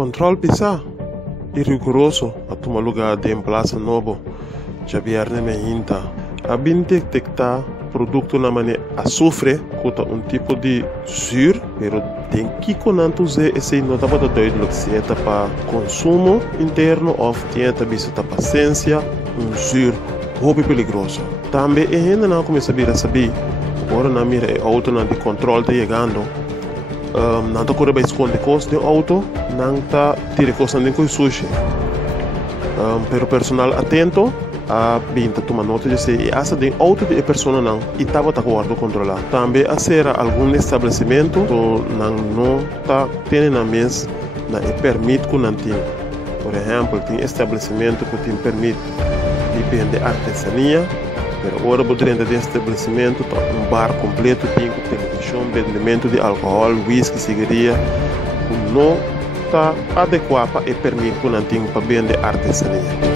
controle pisa e rigoroso a tomar lugar de plaza novo já vierne me hinta a bin detectar produto na maneira azufre cuta tipo de sur pero tem que conanto usar esse nota para doido se é para consumo interno ou tinha visto a paciência sur hobby perigoso também ainda não começa a saber agora na mira é auto na de controle tá chegando não tá correndo para esconder coisa de auto não tá tira coisa nem com sushi pero personal atento a binta toma nota de se essa de auto de pessoa não e tava tá guardo controlar também a ser algum estabelecimento to não tá tendo na mesa na e permite com não tem por exemplo tem estabelecimento que tem permite depende artesania pero ora dentro de estabelecimento tá bar completo tem televisão vendimento de álcool whisky cigarrilha não tá adequado para permite com não tem para vender artesania